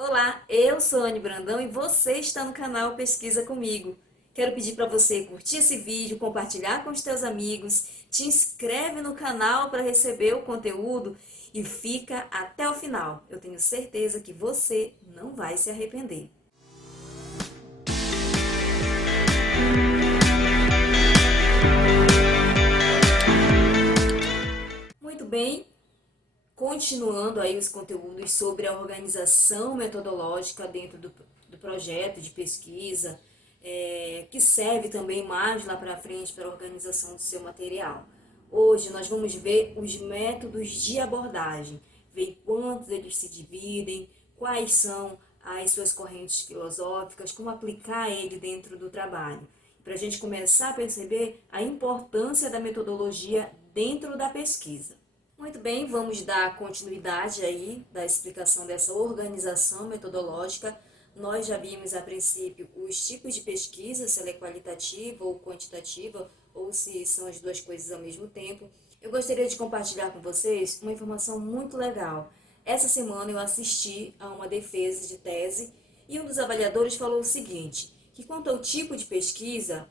Olá, eu sou Anne Brandão e você está no canal Pesquisa Comigo. Quero pedir para você curtir esse vídeo, compartilhar com os teus amigos, te inscreve no canal para receber o conteúdo e fica até o final. Eu tenho certeza que você não vai se arrepender. Muito bem, continuando aí os conteúdos sobre a organização metodológica dentro do projeto de pesquisa, que serve também mais lá para frente para a organização do seu material. Hoje nós vamos ver os métodos de abordagem, ver quantos eles se dividem, quais são as suas correntes filosóficas, como aplicar ele dentro do trabalho. Para a gente começar a perceber a importância da metodologia dentro da pesquisa. Muito bem, vamos dar continuidade aí da explicação dessa organização metodológica. Nós já vimos a princípio os tipos de pesquisa, se ela é qualitativa ou quantitativa, ou se são as duas coisas ao mesmo tempo. Eu gostaria de compartilhar com vocês uma informação muito legal. Essa semana eu assisti a uma defesa de tese e um dos avaliadores falou o seguinte, que quanto ao tipo de pesquisa,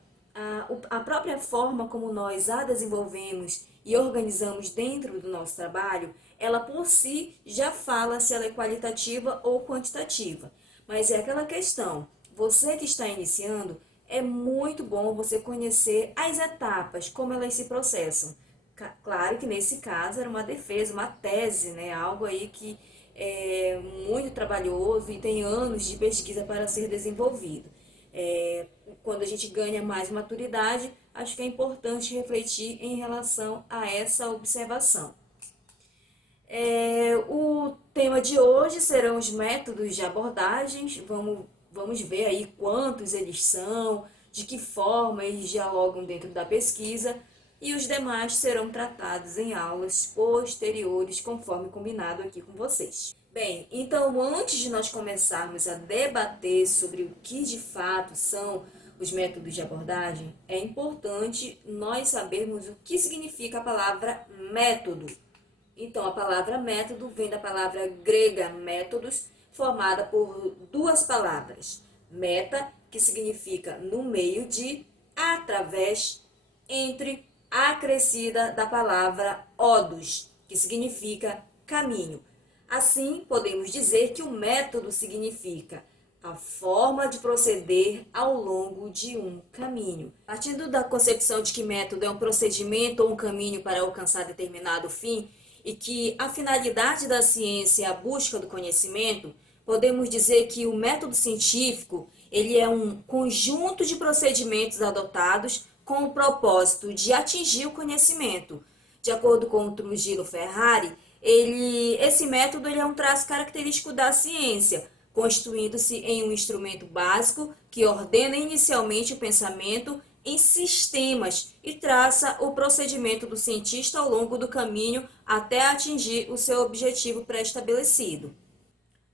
a própria forma como nós a desenvolvemos e organizamos dentro do nosso trabalho, ela por si já fala se ela é qualitativa ou quantitativa. Mas é aquela questão, você que está iniciando, é muito bom você conhecer as etapas, como elas se processam. Claro que nesse caso era uma defesa, uma tese, né? Algo aí que é muito trabalhoso e tem anos de pesquisa para ser desenvolvido. Quando a gente ganha mais maturidade, acho que é importante refletir em relação a essa observação. O tema de hoje serão os métodos de abordagens. Vamos ver aí quantos eles são, de que forma eles dialogam dentro da pesquisa, e os demais serão tratados em aulas posteriores, conforme combinado aqui com vocês. Bem, então antes de nós começarmos a debater sobre o que de fato são os métodos de abordagem, é importante nós sabermos o que significa a palavra método. Então, a palavra método vem da palavra grega métodos, formada por duas palavras. Meta, que significa no meio de, através, entre, acrescida da palavra odos, que significa caminho. Assim, podemos dizer que o método significa a forma de proceder ao longo de um caminho. Partindo da concepção de que método é um procedimento ou um caminho para alcançar determinado fim, e que a finalidade da ciência é a busca do conhecimento, podemos dizer que o método científico ele é um conjunto de procedimentos adotados com o propósito de atingir o conhecimento. De acordo com o Trujillo Ferrari, esse método ele é um traço característico da ciência, constituindo-se em um instrumento básico que ordena inicialmente o pensamento em sistemas e traça o procedimento do cientista ao longo do caminho até atingir o seu objetivo pré-estabelecido.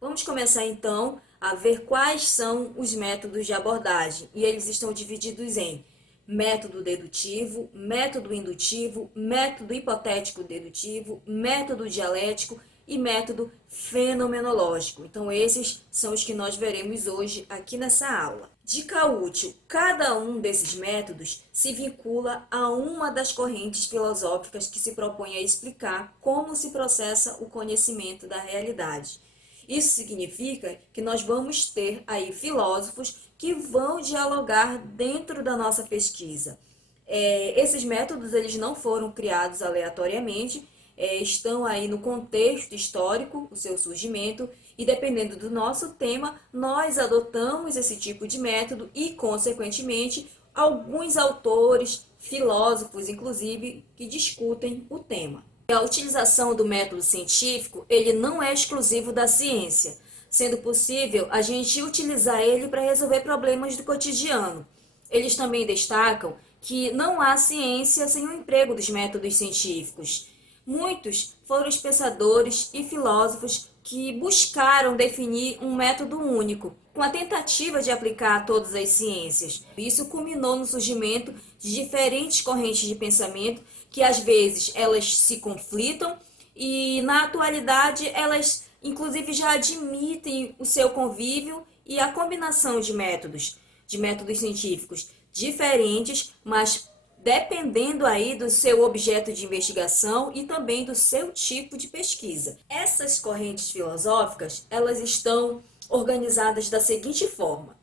Vamos começar então a ver quais são os métodos de abordagem, e eles estão divididos em método dedutivo, método indutivo, método hipotético-dedutivo, método dialético e método fenomenológico. Então, esses são os que nós veremos hoje aqui nessa aula. Dica útil: cada um desses métodos se vincula a uma das correntes filosóficas que se propõe a explicar como se processa o conhecimento da realidade. Isso significa que nós vamos ter aí filósofos que vão dialogar dentro da nossa pesquisa. Esses métodos eles não foram criados aleatoriamente, estão aí no contexto histórico, o seu surgimento, e dependendo do nosso tema, nós adotamos esse tipo de método e, consequentemente, alguns autores, filósofos, inclusive, que discutem o tema. A utilização do método científico, ele não é exclusivo da ciência, sendo possível a gente utilizar ele para resolver problemas do cotidiano. Eles também destacam que não há ciência sem o emprego dos métodos científicos. Muitos foram os pensadores e filósofos que buscaram definir um método único, com a tentativa de aplicar a todas as ciências. Isso culminou no surgimento de diferentes correntes de pensamento que às vezes elas se conflitam e na atualidade elas inclusive já admitem o seu convívio e a combinação de métodos científicos diferentes, mas dependendo aí do seu objeto de investigação e também do seu tipo de pesquisa. Essas correntes filosóficas, elas estão organizadas da seguinte forma.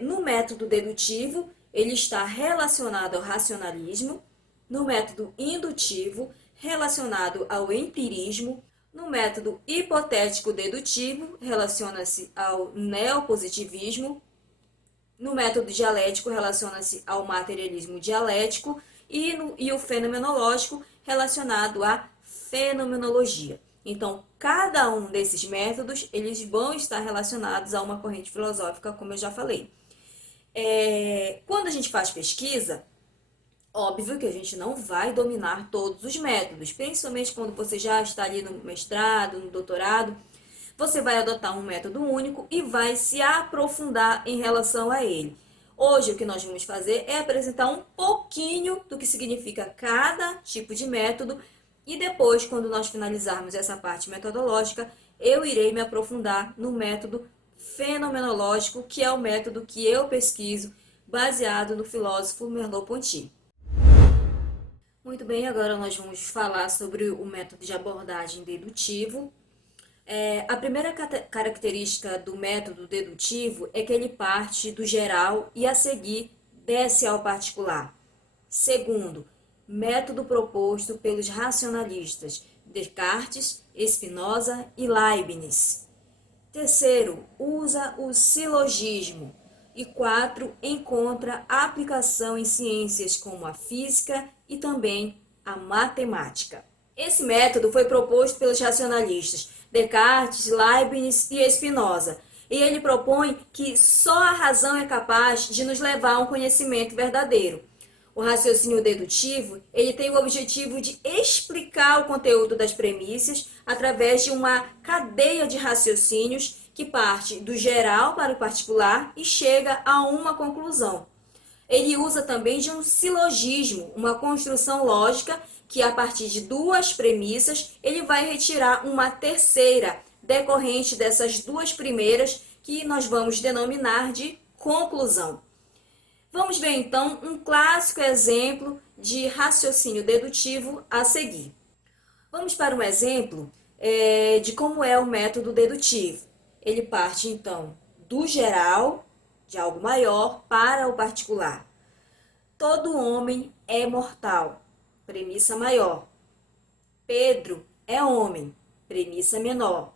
No método dedutivo, ele está relacionado ao racionalismo, no método indutivo, relacionado ao empirismo, no método hipotético-dedutivo, relaciona-se ao neopositivismo, no método dialético, relaciona-se ao materialismo dialético e o fenomenológico, relacionado à fenomenologia. Então, cada um desses métodos, eles vão estar relacionados a uma corrente filosófica, como eu já falei. Quando a gente faz pesquisa, óbvio que a gente não vai dominar todos os métodos, principalmente quando você já está ali no mestrado, no doutorado, você vai adotar um método único e vai se aprofundar em relação a ele. Hoje, o que nós vamos fazer é apresentar um pouquinho do que significa cada tipo de método e depois, quando nós finalizarmos essa parte metodológica, eu irei me aprofundar no método fenomenológico, que é o método que eu pesquiso, baseado no filósofo Merleau-Ponty. Muito bem, agora nós vamos falar sobre o método de abordagem dedutivo. A primeira característica do método dedutivo é que ele parte do geral e a seguir desce ao particular. Segundo, método proposto pelos racionalistas Descartes, Spinoza e Leibniz. Terceiro, usa o silogismo. E 4, encontra aplicação em ciências como a física e também a matemática. Esse método foi proposto pelos racionalistas Descartes, Leibniz e Spinoza, e ele propõe que só a razão é capaz de nos levar a um conhecimento verdadeiro. O raciocínio dedutivo, ele tem o objetivo de explicar o conteúdo das premissas através de uma cadeia de raciocínios que parte do geral para o particular e chega a uma conclusão. Ele usa também de um silogismo, uma construção lógica que, a partir de duas premissas, ele vai retirar uma terceira, decorrente dessas duas primeiras, que nós vamos denominar de conclusão. Vamos ver, então, um clássico exemplo de raciocínio dedutivo a seguir. Vamos para um exemplo de como é o método dedutivo. Ele parte, então, do geral, de algo maior, para o particular. Todo homem é mortal. Premissa maior. Pedro é homem. Premissa menor.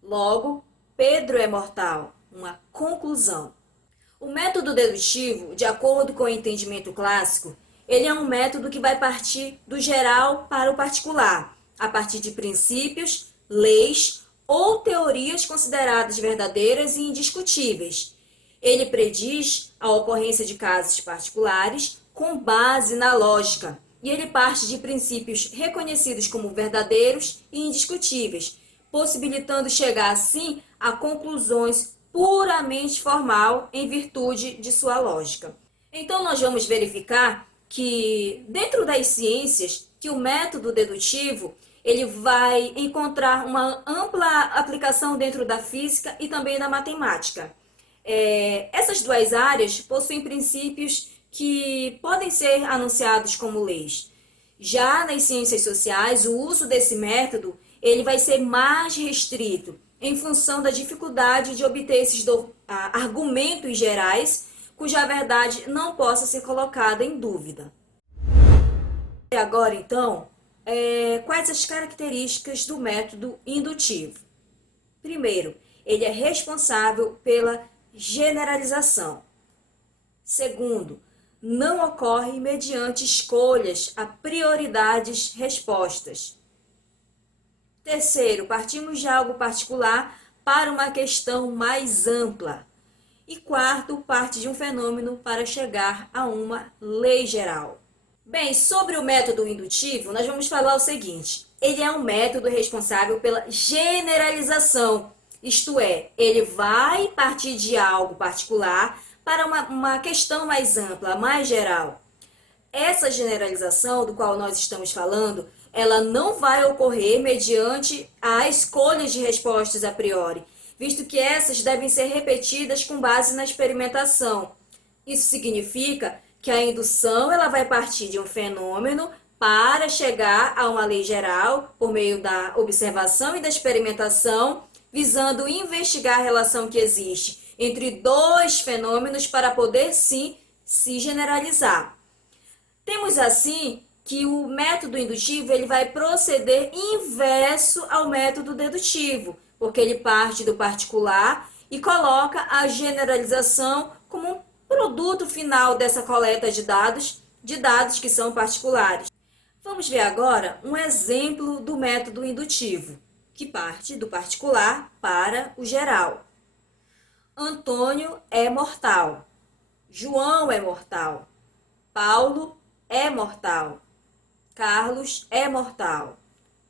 Logo, Pedro é mortal. Uma conclusão. O método dedutivo, de acordo com o entendimento clássico, ele é um método que vai partir do geral para o particular, a partir de princípios, leis ou teorias consideradas verdadeiras e indiscutíveis. Ele prediz a ocorrência de casos particulares com base na lógica, e ele parte de princípios reconhecidos como verdadeiros e indiscutíveis, possibilitando chegar assim a conclusões puramente formal em virtude de sua lógica. Então nós vamos verificar que dentro das ciências, que o método dedutivo ele vai encontrar uma ampla aplicação dentro da física e também da matemática. Essas duas áreas possuem princípios que podem ser anunciados como leis. Já nas ciências sociais, o uso desse método ele vai ser mais restrito, em função da dificuldade de obter esses argumentos gerais, cuja verdade não possa ser colocada em dúvida. E agora, então, quais as características do método indutivo? Primeiro, ele é responsável pela generalização. Segundo, não ocorre mediante escolhas a prioridades respostas. Terceiro, partimos de algo particular para uma questão mais ampla. E quarto, parte de um fenômeno para chegar a uma lei geral. Bem, sobre o método indutivo, nós vamos falar o seguinte. Ele é um método responsável pela generalização. Isto é, ele vai partir de algo particular para uma questão mais ampla, mais geral. Essa generalização do qual nós estamos falando ela não vai ocorrer mediante a escolha de respostas a priori, visto que essas devem ser repetidas com base na experimentação. Isso significa que a indução ela vai partir de um fenômeno para chegar a uma lei geral por meio da observação e da experimentação, visando investigar a relação que existe entre dois fenômenos para poder sim se generalizar. Temos assim que o método indutivo ele vai proceder inverso ao método dedutivo, porque ele parte do particular e coloca a generalização como um produto final dessa coleta de dados que são particulares. Vamos ver agora um exemplo do método indutivo, que parte do particular para o geral. Antônio é mortal. João é mortal. Paulo é mortal. Carlos é mortal.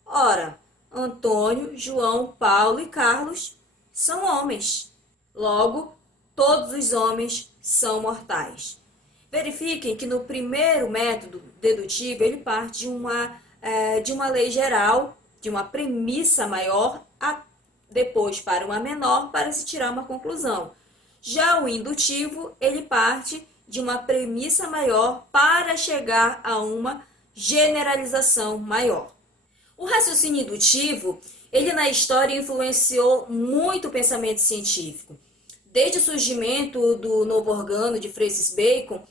Ora, Antônio, João, Paulo e Carlos são homens. Logo, todos os homens são mortais. Verifiquem que no primeiro método dedutivo, ele parte de uma lei geral, de uma premissa maior, depois para uma menor, para se tirar uma conclusão. Já o indutivo, ele parte de uma premissa maior para chegar a uma generalização maior. O raciocínio indutivo, ele na história influenciou muito o pensamento científico. Desde o surgimento do novo organo de Francis Bacon,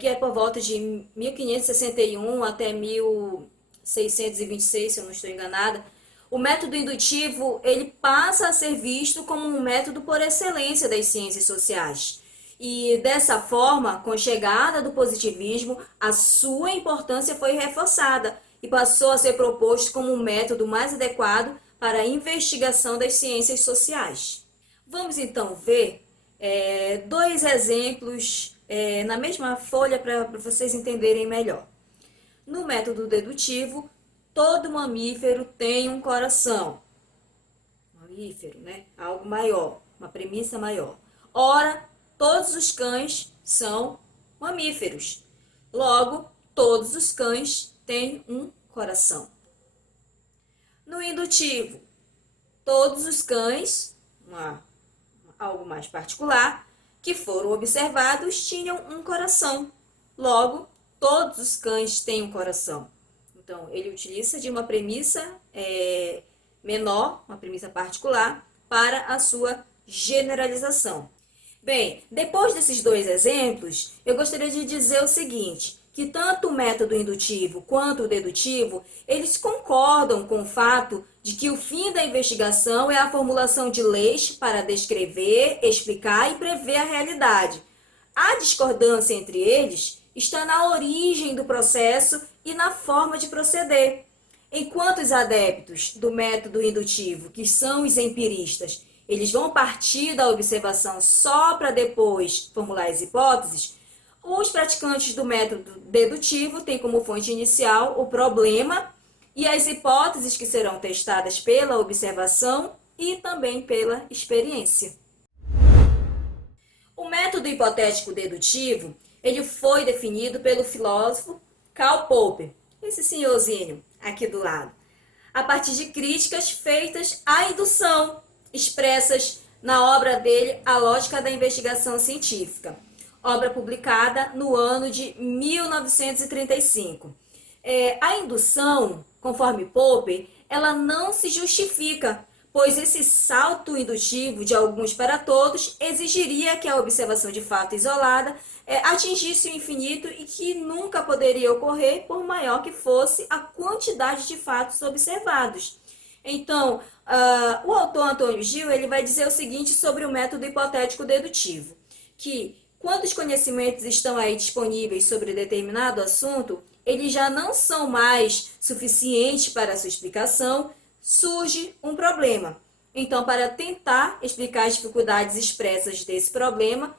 que é por volta de 1561 até 1626, se eu não estou enganada, o método indutivo ele passa a ser visto como um método por excelência das ciências sociais. E dessa forma, com a chegada do positivismo, a sua importância foi reforçada e passou a ser proposto como um método mais adequado para a investigação das ciências sociais. Vamos então ver dois exemplos na mesma folha para vocês entenderem melhor. No método dedutivo, todo mamífero tem um coração. Mamífero, né? Algo maior, uma premissa maior. Ora, todos os cães são mamíferos. Logo, todos os cães têm um coração. No indutivo, todos os cães, algo mais particular, que foram observados tinham um coração. Logo, todos os cães têm um coração. Então, ele utiliza de uma premissa menor, uma premissa particular, para a sua generalização. Bem, depois desses dois exemplos, eu gostaria de dizer o seguinte, que tanto o método indutivo quanto o dedutivo, eles concordam com o fato de que o fim da investigação é a formulação de leis para descrever, explicar e prever a realidade. A discordância entre eles está na origem do processo e na forma de proceder. Enquanto os adeptos do método indutivo, que são os empiristas, eles vão partir da observação só para depois formular as hipóteses, os praticantes do método dedutivo têm como fonte inicial o problema e as hipóteses que serão testadas pela observação e também pela experiência. O método hipotético dedutivo, ele foi definido pelo filósofo Karl Popper, esse senhorzinho aqui do lado, a partir de críticas feitas à indução, expressas na obra dele A Lógica da Investigação Científica, obra publicada no ano de 1935. A indução, conforme Popper, ela não se justifica, pois esse salto indutivo de alguns para todos exigiria que a observação de fato isolada atingisse o infinito e que nunca poderia ocorrer por maior que fosse a quantidade de fatos observados. Então, o autor Antônio Gil ele vai dizer o seguinte sobre o método hipotético dedutivo, que quando os conhecimentos estão aí disponíveis sobre determinado assunto, eles já não são mais suficientes para a sua explicação, surge um problema. Então, para tentar explicar as dificuldades expressas desse problema,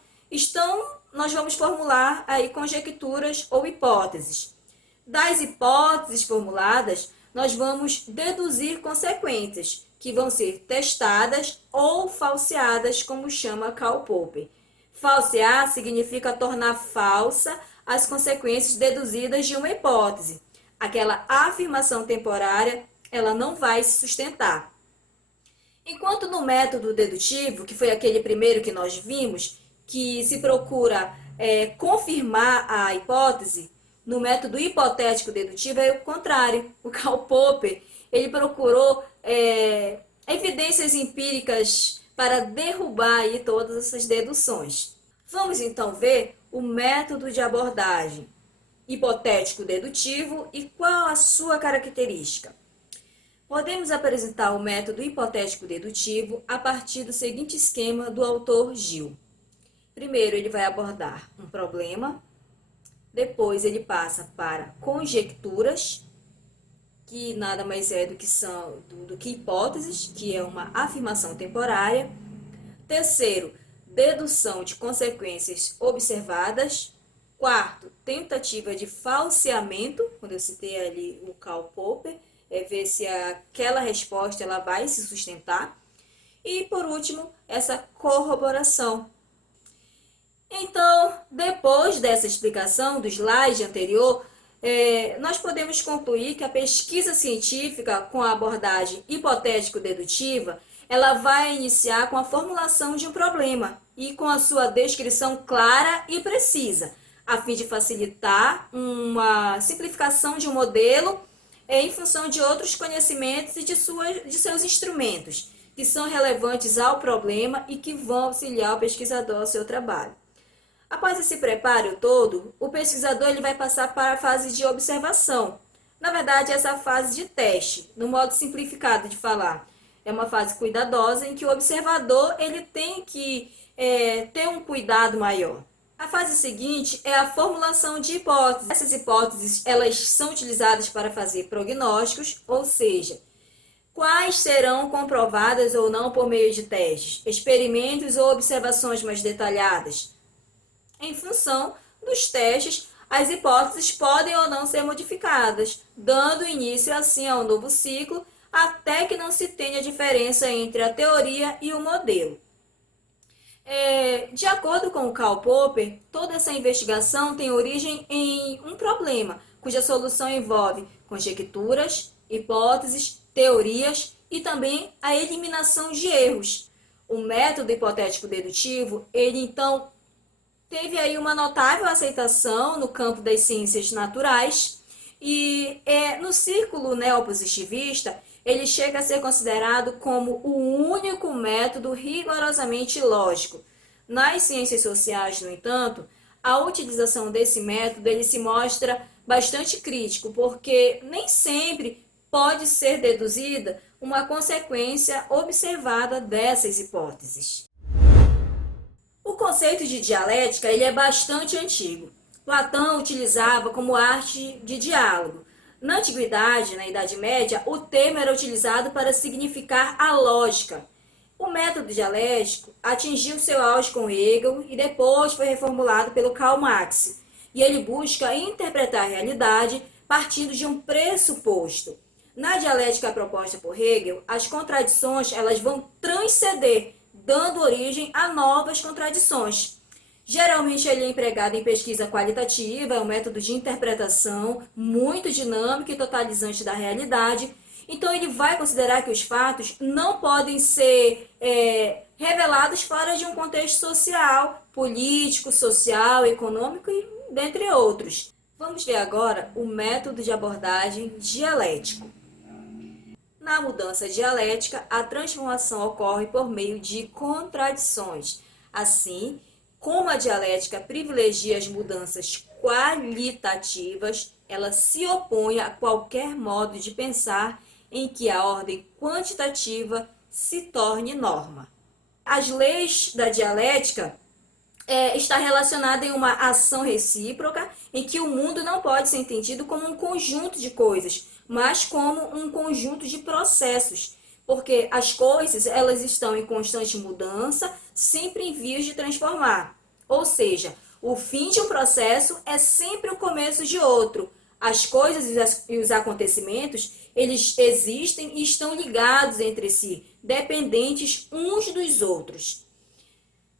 nós vamos formular aí conjecturas ou hipóteses. Das hipóteses formuladas, nós vamos deduzir consequências, que vão ser testadas ou falseadas, como chama Karl Popper. Falsear significa tornar falsa as consequências deduzidas de uma hipótese. aquela afirmação temporária, ela não vai se sustentar. Enquanto no método dedutivo, que foi aquele primeiro que nós vimos, que se procura confirmar a hipótese, no método hipotético dedutivo é o contrário. O Karl Popper, ele procurou evidências empíricas para derrubar aí todas essas deduções. Vamos então ver o método de abordagem hipotético dedutivo e qual a sua característica. Podemos apresentar o método hipotético dedutivo a partir do seguinte esquema do autor Gil. Primeiro, ele vai abordar um problema, depois ele passa para conjecturas, que nada mais é do que hipóteses, que é uma afirmação temporária. Terceiro, dedução de consequências observadas. Quarto, tentativa de falseamento, quando eu citei ali o Karl Popper, ver se aquela resposta ela vai se sustentar. E, por último, essa corroboração. Então, depois dessa explicação do slide anterior, nós podemos concluir que a pesquisa científica com a abordagem hipotético-dedutiva, ela vai iniciar com a formulação de um problema e com a sua descrição clara e precisa, a fim de facilitar uma simplificação de um modelo em função de outros conhecimentos e de seus instrumentos, que são relevantes ao problema e que vão auxiliar o pesquisador ao seu trabalho. Após esse preparo todo, o pesquisador ele vai passar para a fase de observação. Na verdade, essa fase de teste, no modo simplificado de falar, é uma fase cuidadosa em que o observador ele tem que ter um cuidado maior. A fase seguinte é a formulação de hipóteses. Essas hipóteses elas são utilizadas para fazer prognósticos, ou seja, quais serão comprovadas ou não por meio de testes, experimentos ou observações mais detalhadas. Em função dos testes, as hipóteses podem ou não ser modificadas, dando início assim a um novo ciclo, até que não se tenha diferença entre a teoria e o modelo. De acordo com o Karl Popper, toda essa investigação tem origem em um problema, cuja solução envolve conjecturas, hipóteses, teorias e também a eliminação de erros. O método hipotético dedutivo, ele então teve aí uma notável aceitação no campo das ciências naturais e no círculo neopositivista, ele chega a ser considerado como o único método rigorosamente lógico. Nas ciências sociais, no entanto, a utilização desse método ele se mostra bastante crítico, porque nem sempre pode ser deduzida uma consequência observada dessas hipóteses. O conceito de dialética ele é bastante antigo. Platão utilizava como arte de diálogo. Na Antiguidade, na Idade Média, o termo era utilizado para significar a lógica. O método dialético atingiu seu auge com Hegel e depois foi reformulado pelo Karl Marx. E ele busca interpretar a realidade partindo de um pressuposto. Na dialética proposta por Hegel, as contradições elas vão transcender, dando origem a novas contradições. Geralmente ele é empregado em pesquisa qualitativa, é um método de interpretação muito dinâmico e totalizante da realidade. Então ele vai considerar que os fatos não podem ser revelados fora de um contexto social, político, social, econômico e dentre outros. Vamos ver agora o método de abordagem dialético. Na mudança dialética, a transformação ocorre por meio de contradições. Assim, como a dialética privilegia as mudanças qualitativas, ela se opõe a qualquer modo de pensar em que a ordem quantitativa se torne norma. As leis da dialética está relacionada em uma ação recíproca em que o mundo não pode ser entendido como um conjunto de coisas, mas como um conjunto de processos, porque as coisas elas estão em constante mudança, sempre em vias de transformar. Ou seja, o fim de um processo é sempre o começo de outro. As coisas e os acontecimentos, eles existem e estão ligados entre si, dependentes uns dos outros.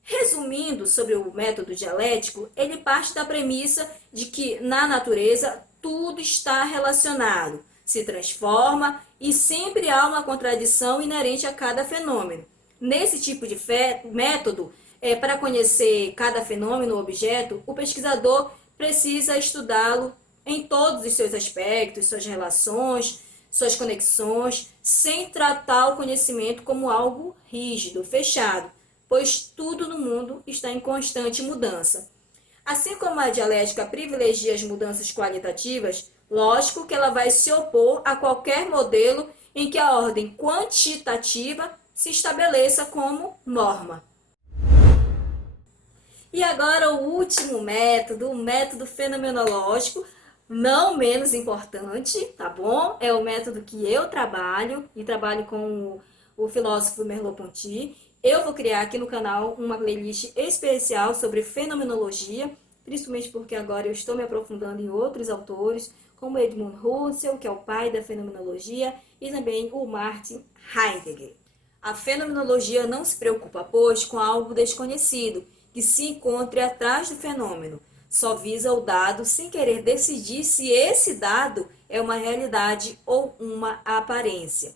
Resumindo sobre o método dialético, ele parte da premissa de que na natureza tudo está relacionado, se transforma e sempre há uma contradição inerente a cada fenômeno. Nesse tipo de método, para conhecer cada fenômeno ou objeto, o pesquisador precisa estudá-lo em todos os seus aspectos, suas relações, suas conexões, sem tratar o conhecimento como algo rígido, fechado, pois tudo no mundo está em constante mudança. Assim como a dialética privilegia as mudanças qualitativas, lógico que ela vai se opor a qualquer modelo em que a ordem quantitativa se estabeleça como norma. E agora o último método, o método fenomenológico, não menos importante, tá bom? É o método que eu trabalho e trabalho com o filósofo Merleau-Ponty. Eu vou criar aqui no canal uma playlist especial sobre fenomenologia, principalmente porque agora eu estou me aprofundando em outros autores, como Edmund Husserl, que é o pai da fenomenologia, e também o Martin Heidegger. A fenomenologia não se preocupa, pois, com algo desconhecido, que se encontre atrás do fenômeno. Só visa o dado sem querer decidir se esse dado é uma realidade ou uma aparência.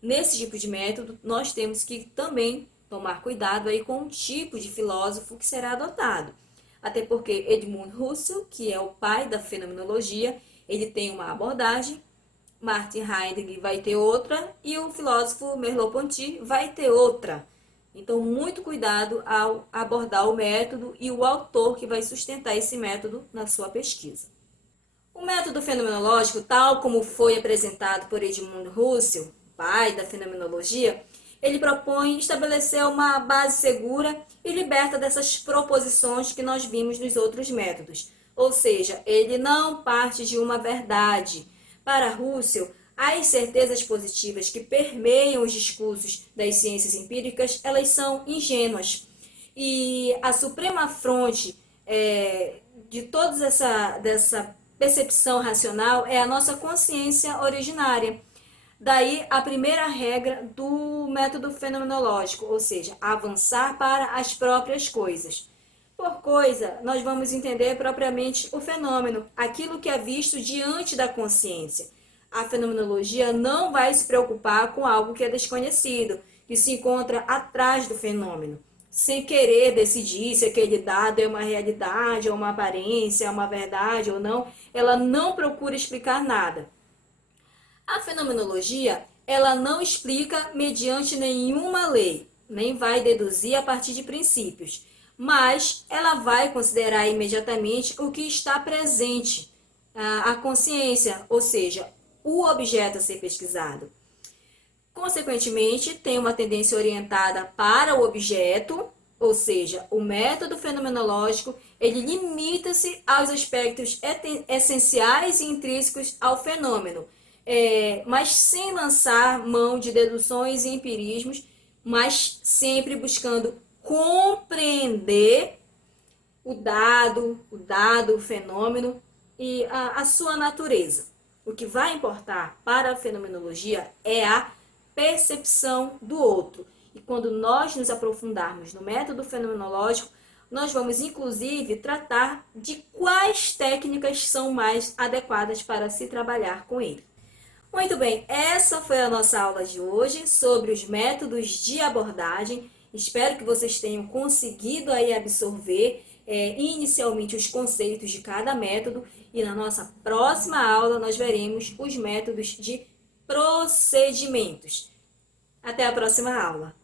Nesse tipo de método, nós temos que também tomar cuidado aí com o tipo de filósofo que será adotado. Até porque Edmund Husserl, que é o pai da fenomenologia, ele tem uma abordagem, Martin Heidegger vai ter outra e o filósofo Merleau-Ponty vai ter outra. Então, muito cuidado ao abordar o método e o autor que vai sustentar esse método na sua pesquisa. O método fenomenológico, tal como foi apresentado por Edmund Husserl, pai da fenomenologia, ele propõe estabelecer uma base segura e liberta dessas proposições que nós vimos nos outros métodos. Ou seja, ele não parte de uma verdade. Para Husserl, as certezas positivas que permeiam os discursos das ciências empíricas, elas são ingênuas. E a suprema fronte de toda dessa percepção racional é a nossa consciência originária. Daí a primeira regra do método fenomenológico, ou seja, avançar para as próprias coisas. Por coisa, nós vamos entender propriamente o fenômeno, aquilo que é visto diante da consciência. A fenomenologia não vai se preocupar com algo que é desconhecido, que se encontra atrás do fenômeno, sem querer decidir se aquele dado é uma realidade, ou uma aparência, é uma verdade ou não. Ela não procura explicar nada. A fenomenologia, ela não explica mediante nenhuma lei, nem vai deduzir a partir de princípios, mas ela vai considerar imediatamente o que está presente, a consciência, ou seja, o objeto a ser pesquisado. Consequentemente, tem uma tendência orientada para o objeto, ou seja, o método fenomenológico, ele limita-se aos aspectos essenciais e intrínsecos ao fenômeno, mas sem lançar mão de deduções e empirismos, mas sempre buscando compreender o dado, o fenômeno e a sua natureza. O que vai importar para a fenomenologia é a percepção do outro. E quando nós nos aprofundarmos no método fenomenológico, nós vamos inclusive tratar de quais técnicas são mais adequadas para se trabalhar com ele. Muito bem, essa foi a nossa aula de hoje sobre os métodos de abordagem. Espero que vocês tenham conseguido aí absorver inicialmente os conceitos de cada método e na nossa próxima aula nós veremos os métodos de procedimentos. Até a próxima aula!